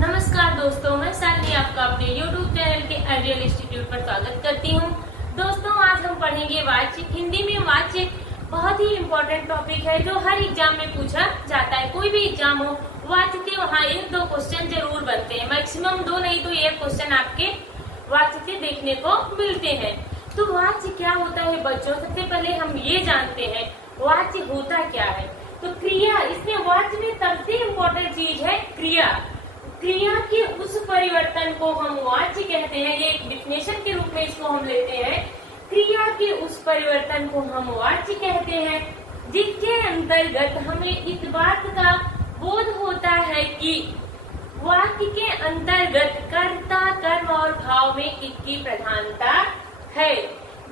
नमस्कार दोस्तों, मैं शालिनी आपका अपने YouTube चैनल के आइडियल इंस्टीट्यूट पर स्वागत करती हूँ। दोस्तों, आज हम पढ़ेंगे वाच्य। हिंदी में वाच्य बहुत ही इम्पोर्टेंट टॉपिक है जो हर एग्जाम में पूछा जाता है। कोई भी एग्जाम हो, वाच्य के वहाँ 1-2 क्वेश्चन जरूर बनते हैं। मैक्सिमम 2 नहीं तो 1 क्वेश्चन आपके वाच्य से देखने को मिलते हैं। तो वाच्य क्या होता है बच्चों? सबसे पहले हम ये जानते हैं वाच्य होता क्या है। तो क्रिया, इसमें वाच्य में सबसे इम्पोर्टेंट चीज है क्रिया। क्रिया के उस परिवर्तन को हम वाच्य कहते हैं। ये एक डिफिनेशन के रूप में इसको हम लेते हैं। क्रिया के उस परिवर्तन को हम वाच्य कहते हैं, जिसके अंतर्गत हमें इस बात का बोध होता है कि वाक्य के अंतर्गत कर्ता, कर्म और भाव में किसकी प्रधानता है।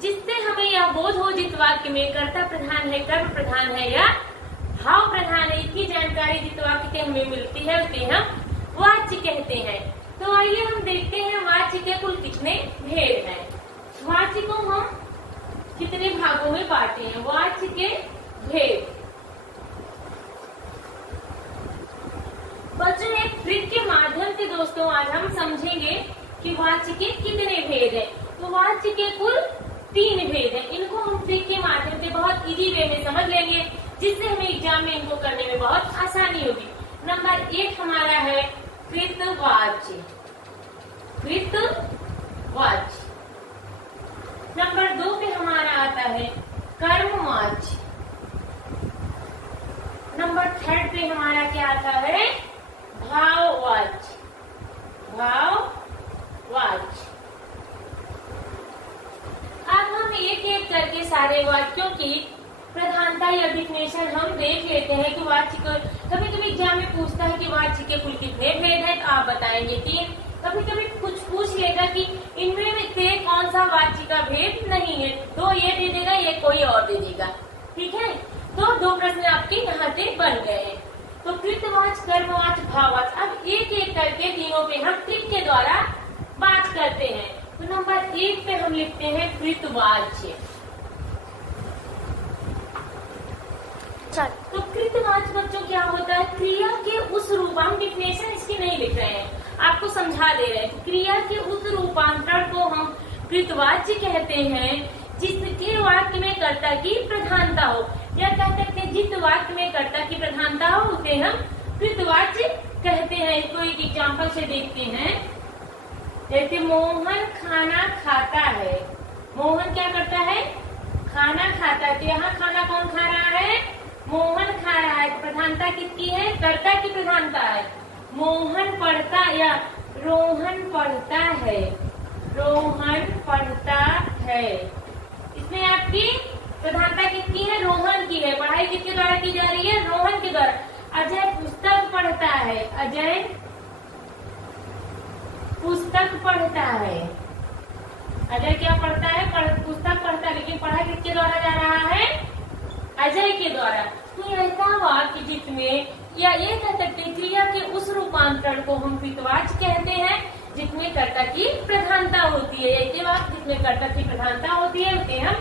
जिससे हमें यह बोध हो जिस वाक्य में कर्ता प्रधान है, कर्म प्रधान है या भाव प्रधान है, इसकी जानकारी जिस वाक्य से हमें मिलती है उसे हम वाच्य कहते हैं। तो आइए हम देखते हैं वाच्य के कुल कितने भेद हैं। वाच्य को हम कितने भागों में बांटे हैं। वाच्य के भेद बच्चों, एक ट्रिक के माध्यम से दोस्तों आज हम समझेंगे कि वाच्य के कितने भेद हैं। तो वाच्य के कुल 3 भेद हैं। इनको हम ट्रिक के माध्यम से बहुत इजी वे में समझ लेंगे, जिससे हमें एग्जाम में इनको करने में बहुत आसानी होगी। नंबर 1 हमारा है कृतवाच्य। कृतवाच्य। नंबर 2 पे हमारा आता है कर्मवाच्य। नंबर 3 पे हमारा क्या आता है? भाववाच्य। भाववाच्य। अब हम एक एक करके सारे वाक्यों की प्रधानता या डिफिनेशन हम देख लेते हैं कि वाच्य को कभी कभी एग्जाम में पूछता है कि वाच्य के कुल कितने भेद हैं, तो आप बताएंगे 3। कभी कभी कुछ पूछ लेगा कि इनमें से कौन सा वाच्य का भेद नहीं है, तो ये दे देगा, ये कोई और दे देगा। ठीक है, तो 2 प्रश्न आपके यहाँ से बन गए हैं। तो कृतवाच्य, कर्मवाच्य, भाववाच्य। अब एक एक करके तीनों पे हम ट्रिक के द्वारा बात करते हैं। तो नंबर 1 पे हम लिखते हैं कृतवाच्य। तो कृतवाच्य बच्चों क्या होता है? क्रिया के उस रूप, हम डिफिनेशन इसकी नहीं लिख रहे हैं, आपको समझा दे रहे हैं। क्रिया के उस रूपांतरण को हम कृतवाच्य कहते हैं जिसके वाक्य में कर्ता की प्रधानता हो, या कह सकते हैं जिस वाक्य में कर्ता की प्रधानता हो उसे हम कृतवाच्य कहते हैं। इसको एक एग्जाम्पल से देखते हैं। जैसे मोहन खाना खाता है। मोहन क्या करता है? खाना खाता है। तो यहाँ खाना कौन खा रहा है? मोहन खा रहा है। प्रधानता किसकी है? कर्ता की प्रधानता है। मोहन पढ़ता या रोहन पढ़ता है। रोहन पढ़ता है। इसमें आपकी प्रधानता किसकी है? रोहन की है। पढ़ाई किसके द्वारा की जा रही है? रोहन के द्वारा। अजय पुस्तक पढ़ता है। अजय पुस्तक पढ़ता है। अजय क्या पढ़ता है? पुस्तक पढ़ता है, लेकिन पढ़ाई किसके द्वारा जा रहा है? अजय के द्वारा। तो ऐसा वाक्य जिसमें, या ये कह सकते हैं क्रिया के उस रूपांतरण को हम कृतवाच्य कहते हैं जिसमें कर्ता की प्रधानता होती है। ऐसे वाक्य जिसमें कर्ता की प्रधानता होती है उसे हम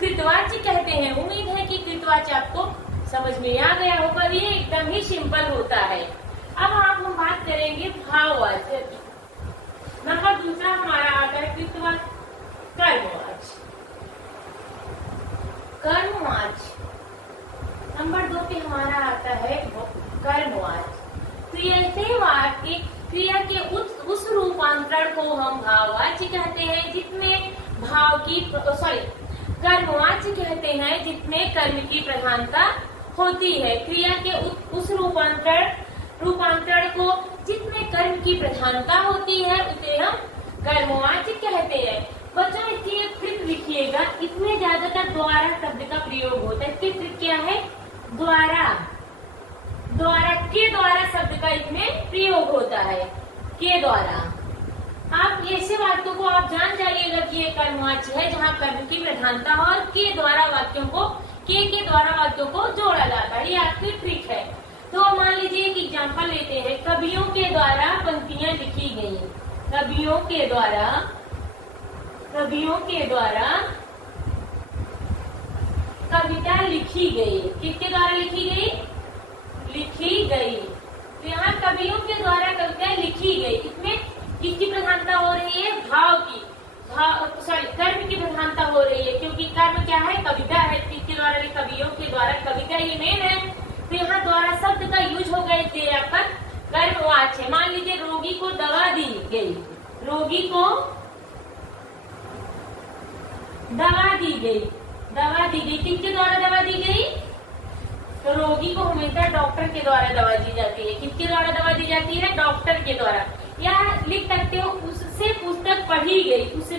कृतवाच्य कहते हैं। उम्मीद है कि कृतवाच्य आपको समझ में आ गया होगा। ये एकदम ही सिंपल होता है। अब हम बात करेंगे भाववाच्य। नंबर 2 हमारा आता है कृतवाच्य, कर्मवाच्य। कर्मवाच्य। नंबर 2 पे हमारा आता है कर्मवाच्य। तो ऐसे वाक्य क्रिया के उस रूपांतरण को हम भाववाच्य कहते हैं जिसमें भाव की कर्मवाच्य कहते हैं जिसमें कर्म की प्रधानता होती है। क्रिया के उस रूपांतरण को जिसमें कर्म की प्रधानता होती है उसे हम कर्मवाच्य कहते हैं। बच्चों, इसकी एक ट्रिक लिखिएगा। इसमें ज्यादातर द्वारा शब्द का प्रयोग होता है। इसकी ट्रिक क्या है? द्वारा। के द्वारा शब्द का इसमें प्रयोग होता है। के द्वारा। आप ऐसे वाक्यों को आप जान जाइएगा कि ये कर्मवाच्य है जहाँ कर्म की प्रधानता हो, और के द्वारा वाक्यों को, के द्वारा वाक्यों को जोड़ा जाता है। ये आपकी ट्रिक है। तो मान लीजिए एक एग्जाम्पल लेते हैं। कवियों के द्वारा पंक्तियां लिखी गई। कवियों के द्वारा कविता लिखी गई। किसके द्वारा लिखी गई? लिखी गई। तो यहाँ कवियों के द्वारा कविता लिखी लिखी गई। इसमें किसकी प्रधानता हो रही है? भाव की, कर्म की प्रधानता हो रही है, क्योंकि कर्म क्या है? कविता है। किसके द्वारा? कवियों के द्वारा कविता ये मेन है। तो यहाँ द्वारा शब्द का यूज हो गया, इसलिए यहाँ पर कर्मवाच्य। मान लीजिए रोगी को दवा दी गई, रोगी को दवा दी गई, दवा दी गई। किसके द्वारा दवा दी गई? तो रोगी को हमेशा डॉक्टर के द्वारा दवा दी जाती है। किसके द्वारा दवा दी जाती है? डॉक्टर के द्वारा। या लिख सकते हो उससे पुस्तक पढ़ी गई, उससे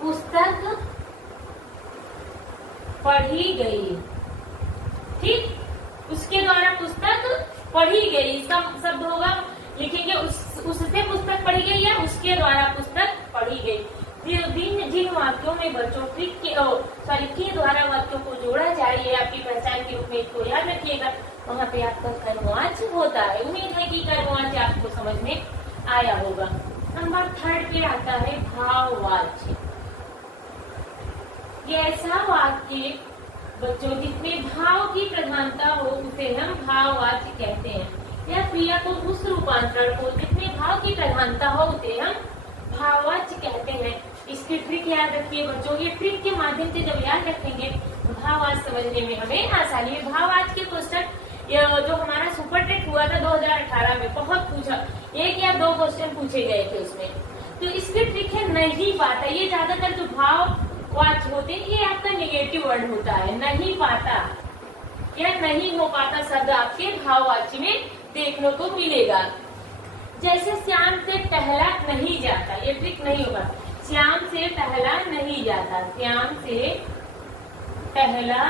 पुस्तक पढ़ी गई। ठीक, उसके द्वारा पुस्तक पढ़ी गई, इसका शब्द होगा, लिखेंगे उससे पुस्तक पढ़ी गई या उसके द्वारा पुस्तक पढ़ी गई। जिन वाक्यों में बच्चों के द्वारा वाक्यों को जोड़ा जाए, ये आपकी पहचान के रूप में इसको याद रखिएगा। वहाँ पे आपका कर्मवाच्य होता है। उम्मीद है कि कर्मवाच्य आपको समझ में आया होगा। नंबर 3 पे आता है भाववाच्य। ये ऐसा वाक्य बच्चों जिसमें भाव की प्रधानता हो उसे हम भाववाच्य कहते हैं। या क्रिया को उस रूपांतरण को जिसमें भाव की प्रधानता हो उसे हम भाववाच्य कहते हैं। इसकी ट्रिक याद रखिए बच्चों। ये ट्रिक के माध्यम से जब याद रखेंगे तो भाववाच्य समझने में हमें आसानी है। भाववाच्य के क्वेश्चन जो हमारा सुपर टेट हुआ था 2018 में, बहुत पूछा, 1 या 2 क्वेश्चन पूछे गए थे उसमें। तो इसकी ट्रिक है नहीं पाता। ये ज्यादातर जो भाववाच्य होते हैं ये आपका नेगेटिव वर्ड होता है। नहीं पाता या नहीं हो पाता शब्द आपके भाववाच्य में देखने को मिलेगा। जैसे श्याम से पहला नहीं जाता, ये ट्रिक नहीं होगा। श्याम से पहला नहीं जाता, श्याम से पहला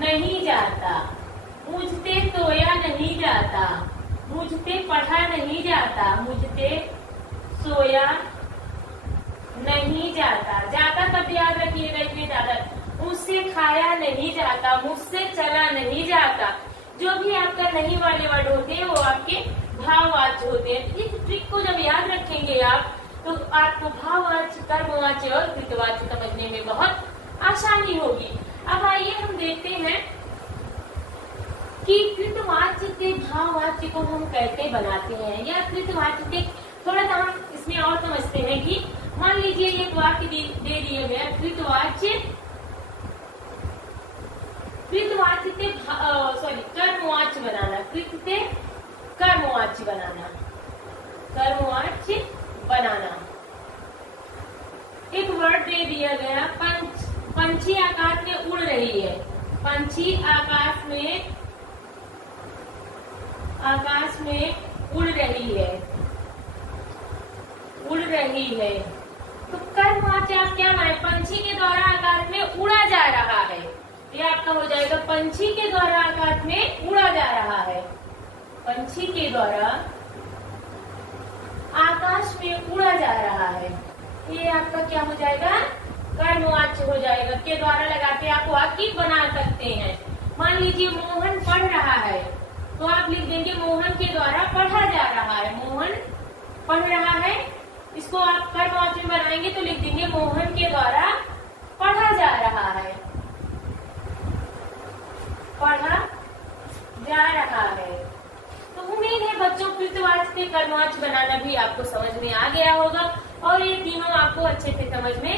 नहीं जाता। मुझसे सोया नहीं जाता, मुझसे पढ़ा नहीं जाता, मुझसे सोया नहीं जाता। जाता कब याद रखिएगा, इसमें ज्यादा। मुझसे खाया नहीं जाता, मुझसे चला नहीं जाता। जो भी आपका नहीं वाले वर्ड होते हैं वो आपके भाववाच्य होते हैं। इस ट्रिक को जब याद रखेंगे आप तो आपको भाववाच्य, कर्मवाच्य और कृतवाच्य समझने में बहुत आसानी होगी। अब आइए हम देखते हैं कि कृतवाच्य से भाववाच्य को हम कैसे बनाते हैं, या कृतवाच्य से थोड़ा सा हम इसमें और समझते हैं कि मान लीजिए एक वाक्य दे दिया गया कृतवाच्य से कर्मवाच्य बनाना, कृत से कर्मवाच्य बनाना, कर्मवाच्य बनाना। एक वर्ड दे दिया गया पंछी आकाश में उड़ रही है, पंछी आकाश में उड़ रही है। तो कर्मवाच्य आप क्या माने? पंछी के द्वारा आकाश में उड़ा जा रहा है, ये आपका हो जाएगा पंछी के द्वारा आकाश में उड़ा जा रहा है। पंछी के द्वारा आकाश में उड़ा जा रहा है, ये आपका क्या हो जाएगा? कर्मवाच्य हो जाएगा। के द्वारा लगाते आप वाक्य बना सकते हैं। मान लीजिए मोहन पढ़ रहा है, तो आप लिख देंगे मोहन के द्वारा पढ़ा जा रहा है। मोहन पढ़ रहा है, इसको आप कर्मवाच्य बनाएंगे तो लिख देंगे मोहन के द्वारा पढ़ा जा रहा है, पढ़ा जा रहा है। तो उम्मीद है बच्चों कृतवाच्य से कर्मवाच्य बनाना भी आपको समझ में आ गया होगा और ये तीनों आपको अच्छे से समझ में